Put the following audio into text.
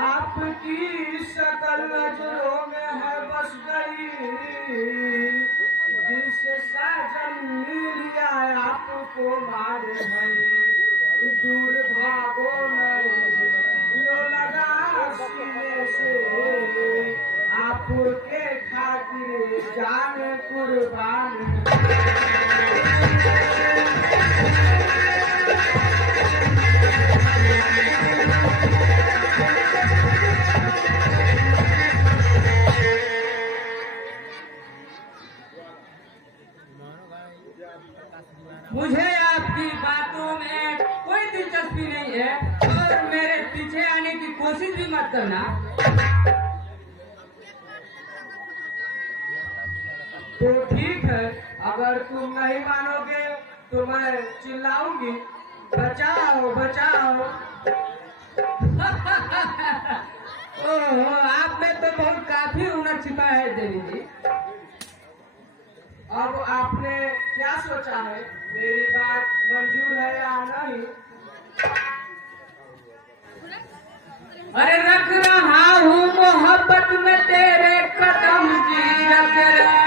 आपकी शकल नजरों में है बस गई, दिल से साजन लिया आपको मार है, दूर भागो नहीं लो लगा सीने से, आपके खातिर जान कुर्बान। मुझे आपकी बातों में कोई दिलचस्पी नहीं है और मेरे पीछे आने की कोशिश भी मत करना। तो ठीक है, अगर तुम नहीं मानोगे तो मैं चिल्लाऊंगी, बचाओ बचाओ। ओहो, आप में तो बहुत काफी हुनर छिपा है देवी जी। अब आपने क्या सोचा है, मेरी बात मंजूर है या नहीं? अरे रख रहा हूँ मोहब्बत में तेरे कदम की रख